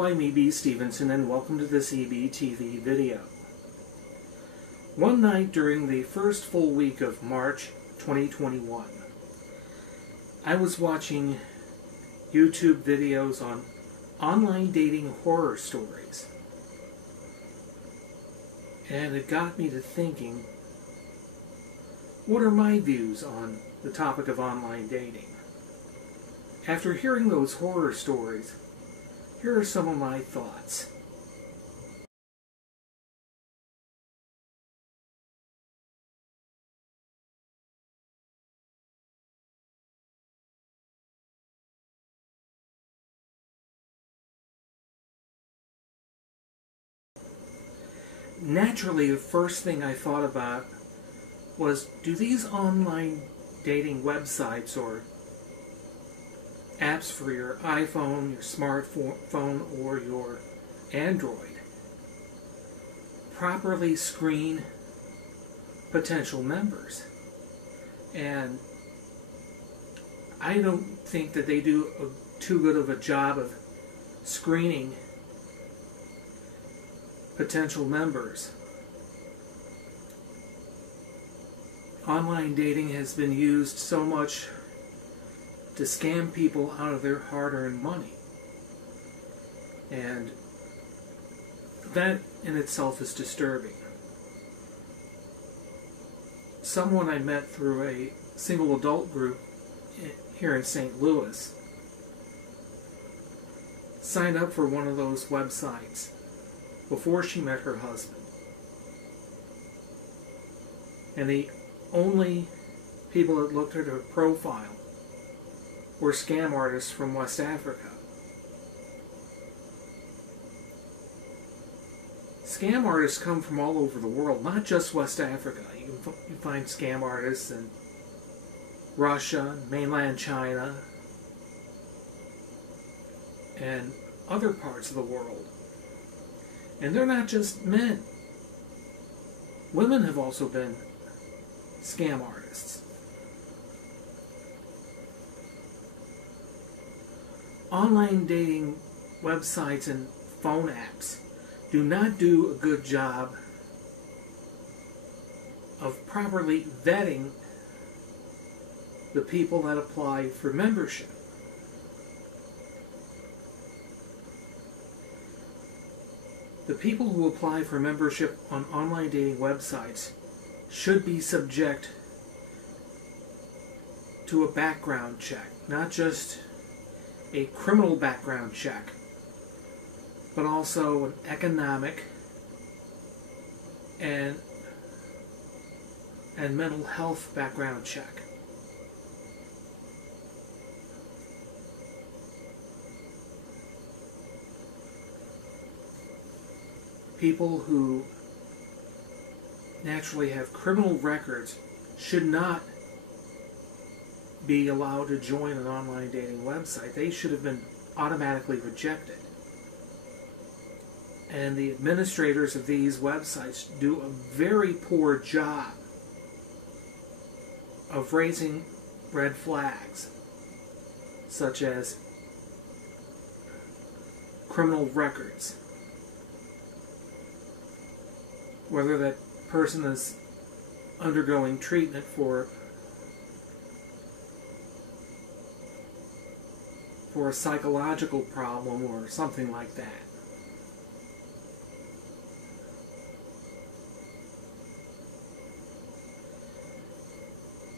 Hello, I'm E.B. Stevenson and welcome to this EBTV video. One night during the first full week of March 2021, I was watching YouTube videos on online dating horror stories. And it got me to thinking, what are my views on the topic of online dating? After hearing those horror stories, here are some of my thoughts. Naturally, the first thing I thought about was, do these online dating websites or apps for your iPhone, your smartphone, or your Android properly screen potential members? And I don't think that they do too good of a job of screening potential members. Online dating has been used so much to scam people out of their hard-earned money. And that in itself is disturbing. Someone I met through a single adult group here in St. Louis signed up for one of those websites before she met her husband. And the only people that looked at her profile were scam artists from West Africa. Scam artists come from all over the world, not just West Africa. You can find scam artists in Russia, mainland China, and other parts of the world. And they're not just men. Women have also been scam artists. Online dating websites and phone apps do not do a good job of properly vetting the people that apply for membership. The people who apply for membership on online dating websites should be subject to a background check, not just a criminal background check, but also an economic and mental health background check. People who naturally have criminal records should not be allowed to join an online dating website. They should have been automatically rejected. And the administrators of these websites do a very poor job of raising red flags, such as criminal records, whether that person is undergoing treatment for a psychological problem or something like that.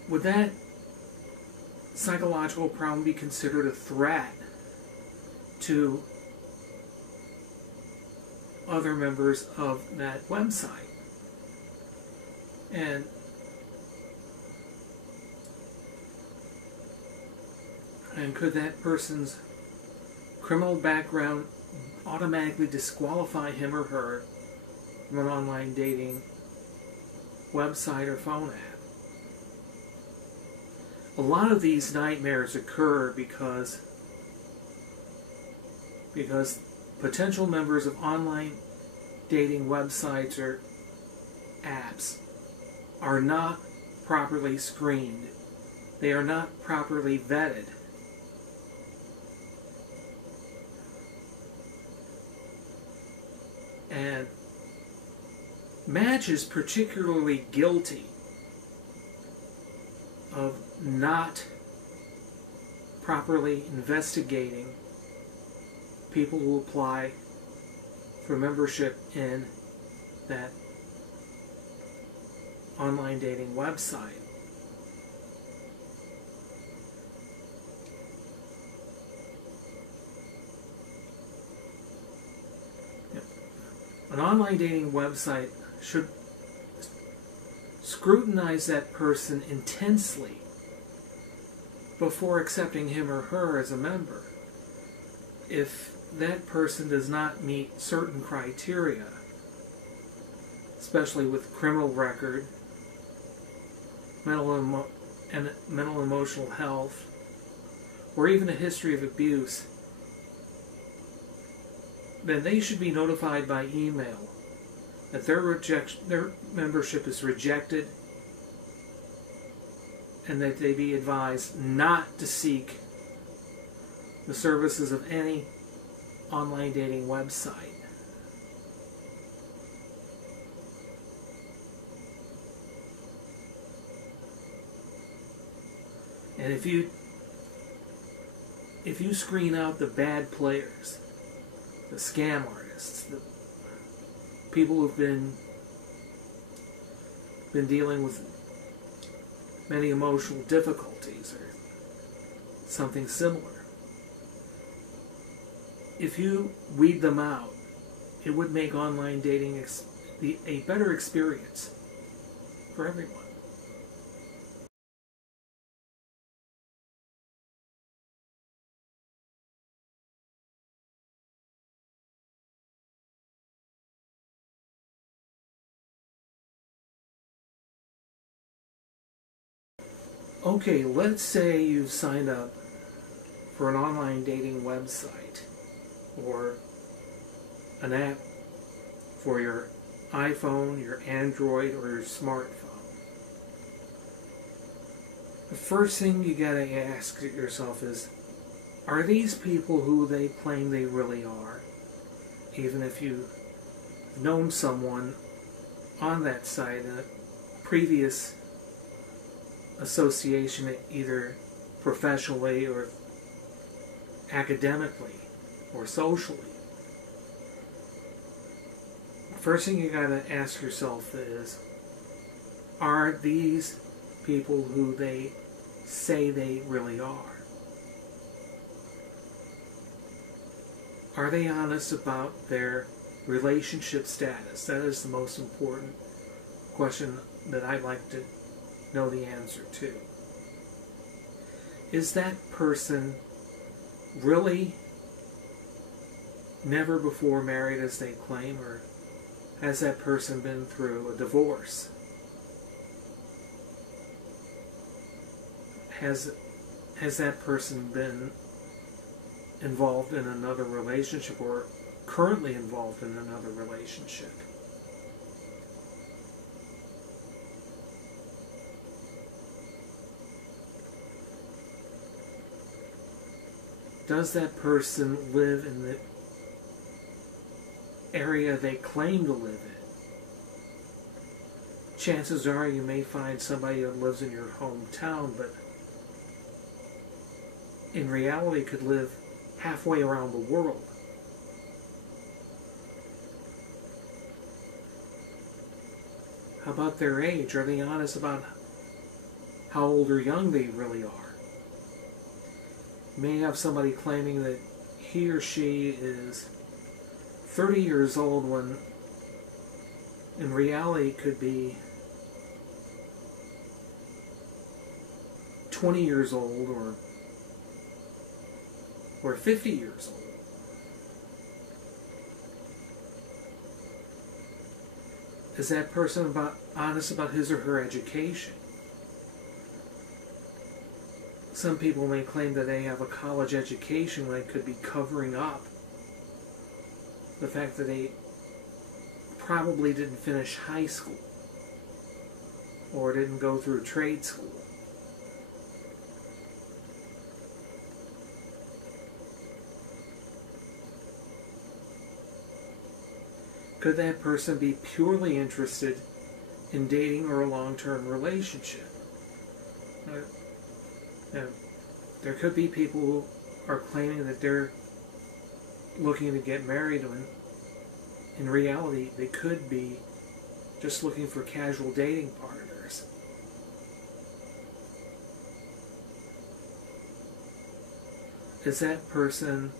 Would that psychological problem be considered a threat to other members of that website? And could that person's criminal background automatically disqualify him or her from an online dating website or phone app? A lot of these nightmares occur because potential members of online dating websites or apps are not properly screened. They are not properly vetted. And Madge is particularly guilty of not properly investigating people who apply for membership in that online dating website. An online dating website should scrutinize that person intensely before accepting him or her as a member. If that person does not meet certain criteria, especially with criminal record, mental emotional health, or even a history of abuse, then they should be notified by email that their membership is rejected, and that they be advised not to seek the services of any online dating website. And if you screen out the bad players, the scam artists, the people who've been dealing with many emotional difficulties or something similar, if you weed them out, it would make online dating a better experience for everyone. Okay, let's say you've signed up for an online dating website or an app for your iPhone, your Android, or your smartphone. The first thing you gotta ask yourself is, are these people who they claim they really are? Even if you've known someone on that site in a previous association, either professionally or academically or socially. First thing you gotta ask yourself is, are these people who they say they really are? Are they honest about their relationship status? That is the most important question that I'd like to know the answer to. Is that person really never before married as they claim, or has that person been through a divorce? Has that person been involved in another relationship or currently involved in another relationship? Does that person live in the area they claim to live in? Chances are you may find somebody that lives in your hometown, but in reality could live halfway around the world. How about their age? Are they honest about how old or young they really are? You may have somebody claiming that he or she is 30 years old when in reality it could be 20 years old or 50 years old. Is that person honest about his or her education? Some people may claim that they have a college education when they could be covering up the fact that they probably didn't finish high school or didn't go through trade school. Could that person be purely interested in dating or a long-term relationship? Now, there could be people who are claiming that they're looking to get married when in reality they could be just looking for casual dating partners. Is that person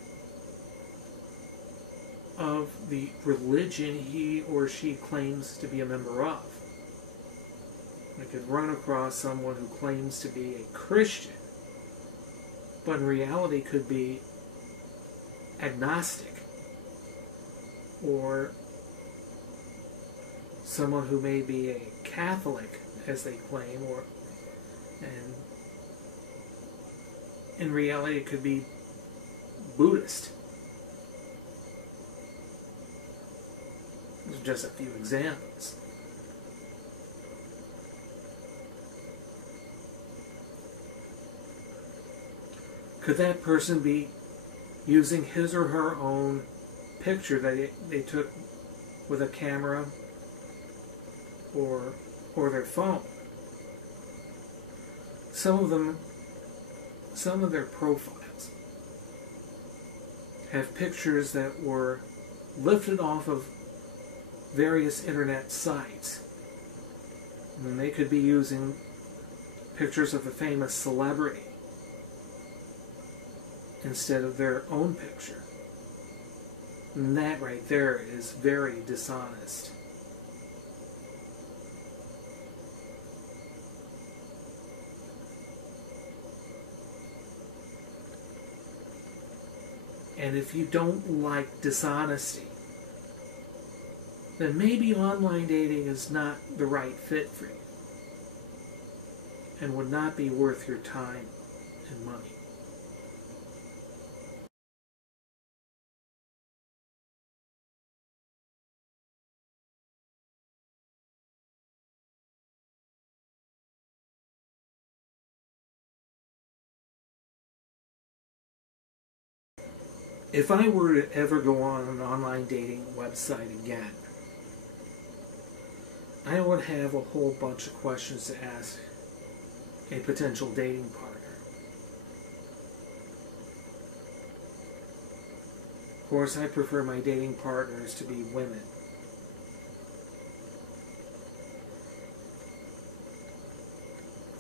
of the religion he or she claims to be a member of? I could run across someone who claims to be a Christian, but in reality could be agnostic, or someone who may be a Catholic, as they claim, and in reality it could be Buddhist. Those are just a few examples. Could that person be using his or her own picture that they took with a camera or their phone? Some of their profiles have pictures that were lifted off of various internet sites. And they could be using pictures of a famous celebrity instead of their own picture. And that right there is very dishonest. And if you don't like dishonesty, then maybe online dating is not the right fit for you and would not be worth your time and money. If I were to ever go on an online dating website again, I would have a whole bunch of questions to ask a potential dating partner. Of course, I prefer my dating partners to be women.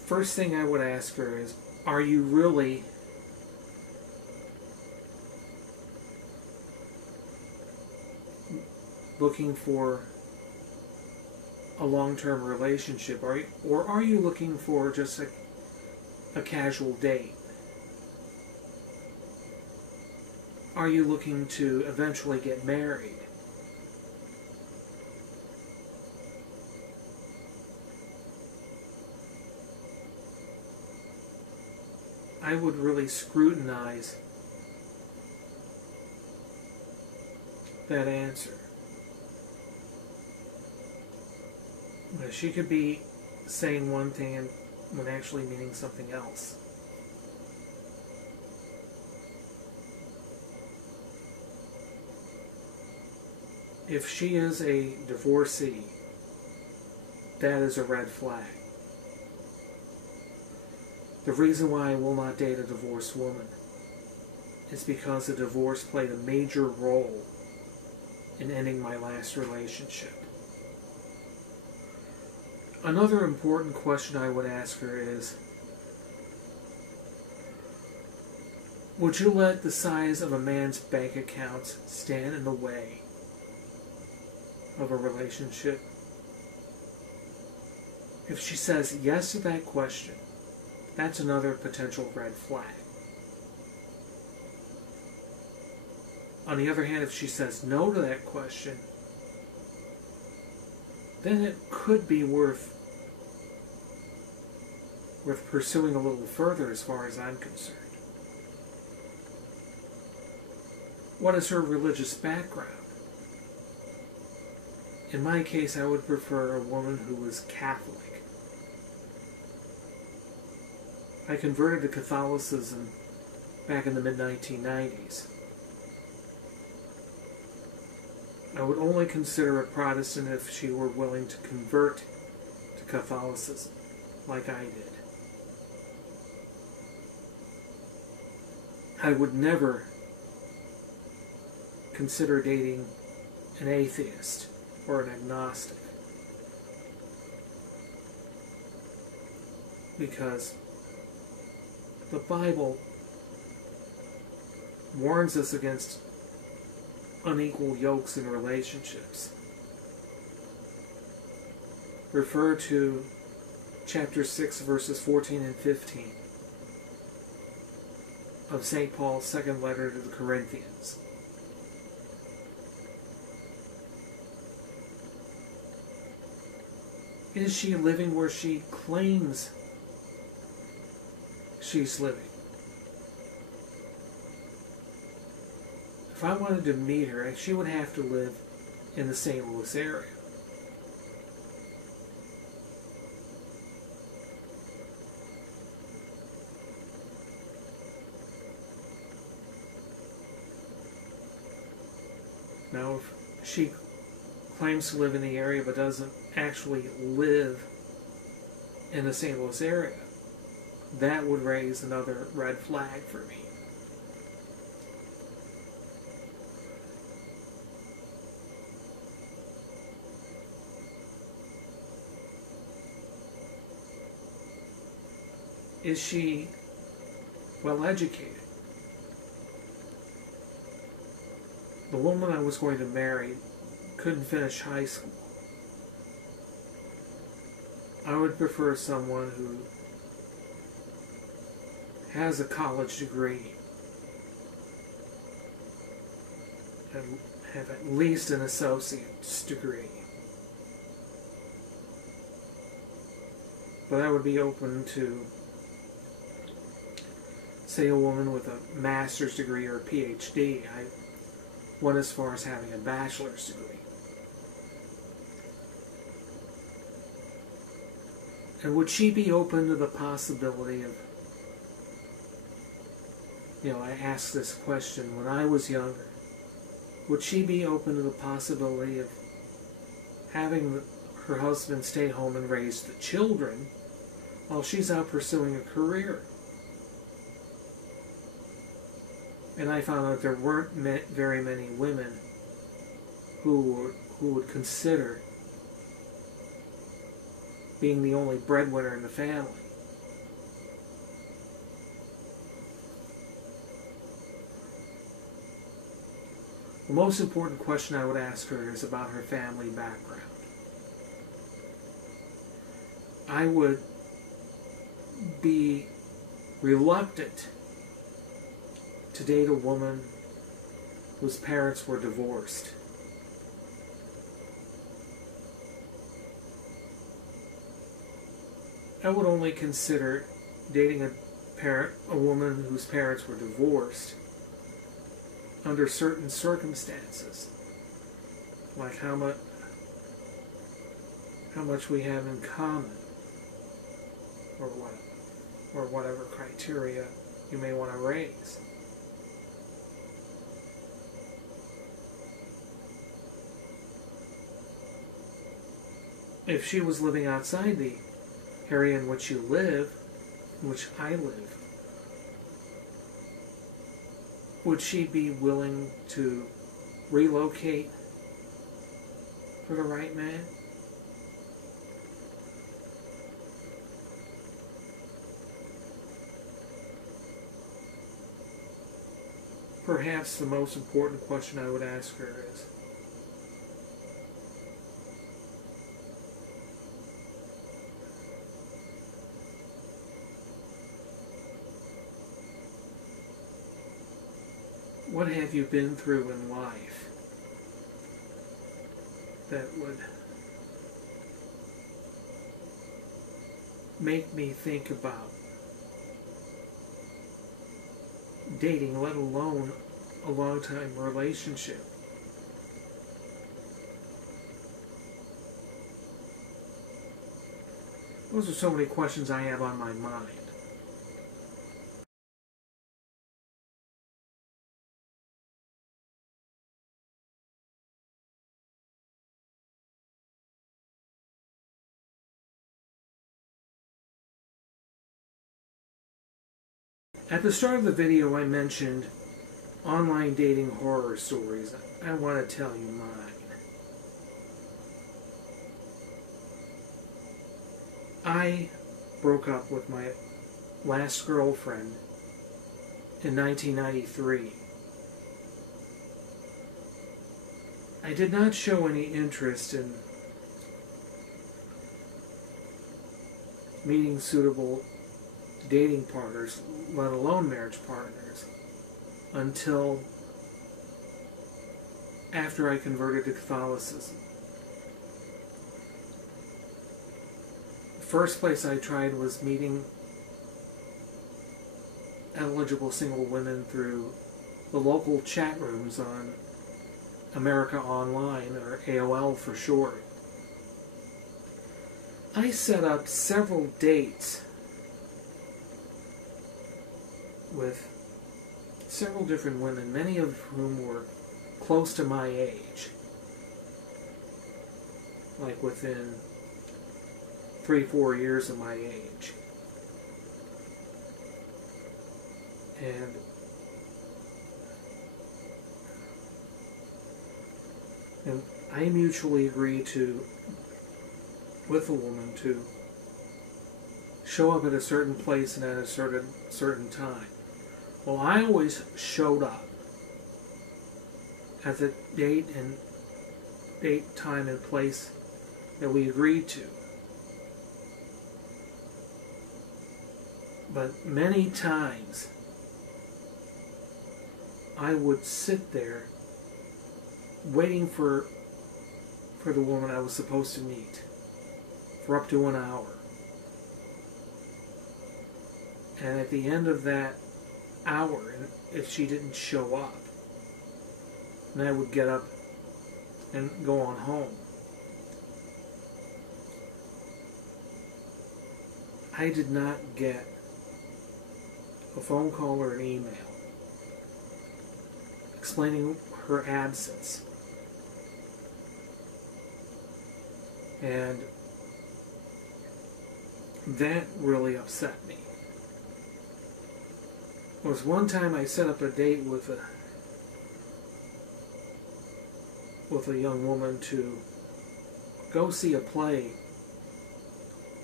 First thing I would ask her is, are you really looking for a long-term relationship, or are you looking for just a casual date? Are you looking to eventually get married? I would really scrutinize that answer. She could be saying one thing and when actually meaning something else. If she is a divorcee, that is a red flag. The reason why I will not date a divorced woman is because the divorce played a major role in ending my last relationship. Another important question I would ask her is, would you let the size of a man's bank account stand in the way of a relationship? If she says yes to that question, that's another potential red flag. On the other hand, if she says no to that question, then it could be worth pursuing a little further as far as I'm concerned. What is her religious background? In my case, I would prefer a woman who was Catholic. I converted to Catholicism back in the mid-1990s. I would only consider a Protestant if she were willing to convert to Catholicism, like I did. I would never consider dating an atheist or an agnostic, because the Bible warns us against unequal yokes in relationships. Refer to chapter 6, verses 14 and 15 of St. Paul's second letter to the Corinthians. Is she living where she claims she's living? If I wanted to meet her, she would have to live in the St. Louis area. Now, if she claims to live in the area but doesn't actually live in the St. Louis area, that would raise another red flag for me. Is she well educated? The woman I was going to marry couldn't finish high school. I would prefer someone who has a college degree and have at least an associate's degree. But I would be open to, say, a woman with a master's degree or a PhD. I went as far as having a bachelor's degree. And would she be open to the possibility of, I asked this question when I was younger, would she be open to the possibility of having her husband stay home and raise the children while she's out pursuing a career? And I found out there weren't very many women who would consider being the only breadwinner in the family. The most important question I would ask her is about her family background. I would be reluctant to date a woman whose parents were divorced. I would only consider dating a woman whose parents were divorced under certain circumstances, like how much we have in common, or whatever criteria you may want to raise. If she was living outside the area in which you live, in which I live, would she be willing to relocate for the right man? Perhaps the most important question I would ask her is, what have you been through in life that would make me think about dating, let alone a long-time relationship? Those are so many questions I have on my mind. At the start of the video, I mentioned online dating horror stories. I want to tell you mine. I broke up with my last girlfriend in 1993. I did not show any interest in meeting suitable dating partners, let alone marriage partners, until after I converted to Catholicism. The first place I tried was meeting eligible single women through the local chat rooms on America Online, or AOL for short. I set up several dates with several different women, many of whom were close to my age, like within 3-4 years of my age. And I mutually agreed with a woman to show up at a certain place and at a certain time. Well, I always showed up at the date, time, and place that we agreed to. But many times, I would sit there waiting for the woman I was supposed to meet for up to an hour. And at the end of that hour, if she didn't show up, then I would get up and go on home. I did not get a phone call or an email explaining her absence. And that really upset me. There was one time I set up a date with a young woman to go see a play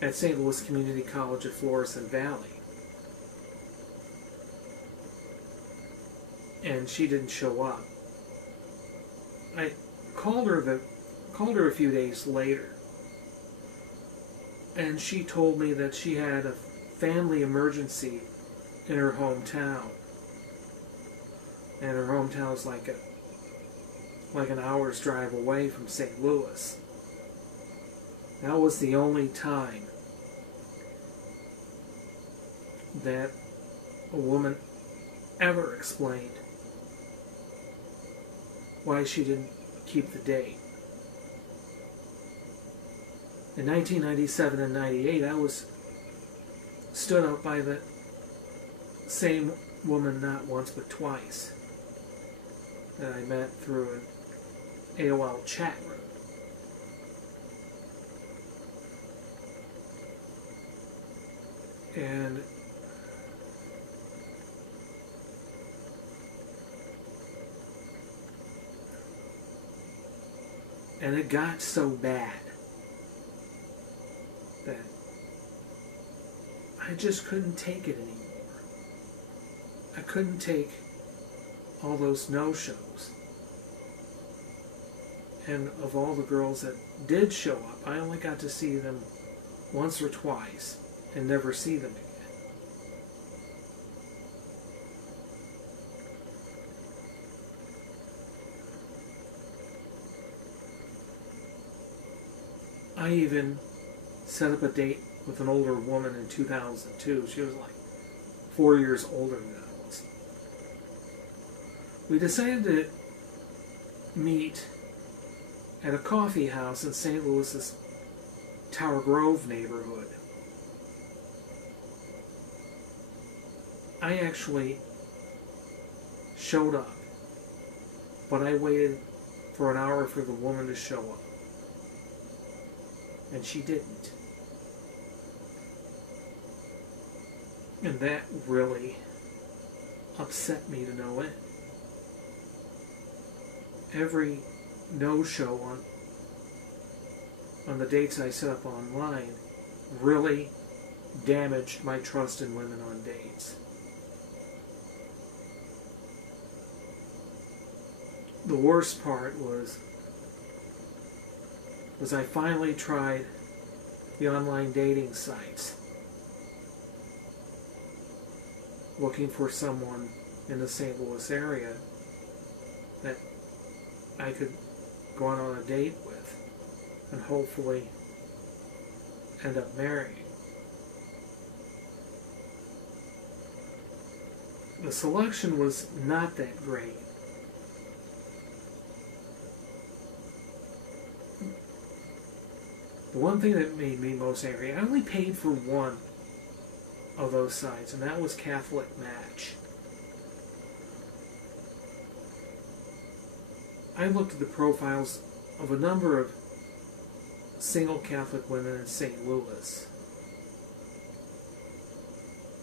at St. Louis Community College at Florissant Valley. And she didn't show up. I called her a few days later, and she told me that she had a family emergency in her hometown. And her hometown is like an hour's drive away from St. Louis. That was the only time that a woman ever explained why she didn't keep the date. In 1997 and 98, I was stood up by the same woman not once but twice that I met through an AOL chat room. And it got so bad that I just couldn't take it anymore. I couldn't take all those no-shows. And of all the girls that did show up, I only got to see them once or twice and never see them again. I even set up a date with an older woman in 2002. She was like 4 years older than I was. We decided to meet at a coffee house in St. Louis's Tower Grove neighborhood. I actually showed up, but I waited for an hour for the woman to show up. And she didn't. And that really upset me to no end. Every no-show on the dates I set up online really damaged my trust in women on dates. The worst part was I finally tried the online dating sites, looking for someone in the St. Louis area that I could go on a date with and hopefully end up marrying. The selection was not that great. The one thing that made me most angry, I only paid for one of those sites, and that was Catholic Match. I looked at the profiles of a number of single Catholic women in St. Louis,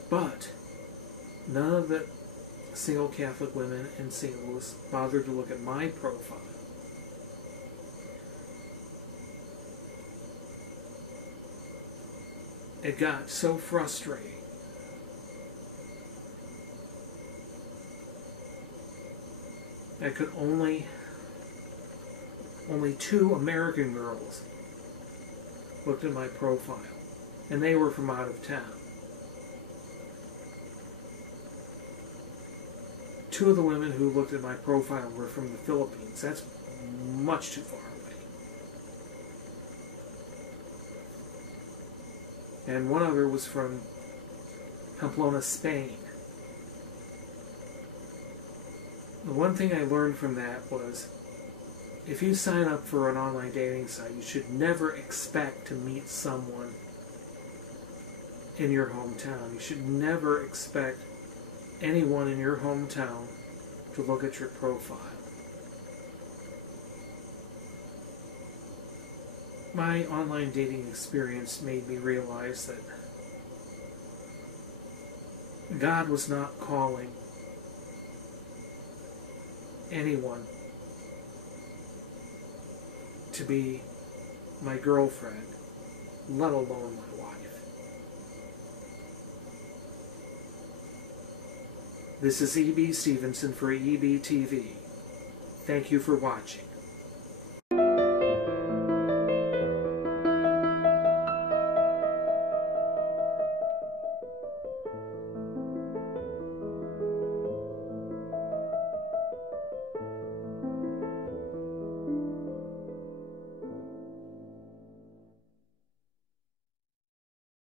but none of the single Catholic women in St. Louis bothered to look at my profile. It got so frustrating. I could only two American girls looked at my profile, and they were from out of town. Two of the women who looked at my profile were from the Philippines. That's much too far away. And one other was from Pamplona, Spain. The one thing I learned from that was, if you sign up for an online dating site, you should never expect to meet someone in your hometown. You should never expect anyone in your hometown to look at your profile. My online dating experience made me realize that God was not calling anyone to be my girlfriend, let alone my wife. This is E.B. Stevenson for EBTV. Thank you for watching.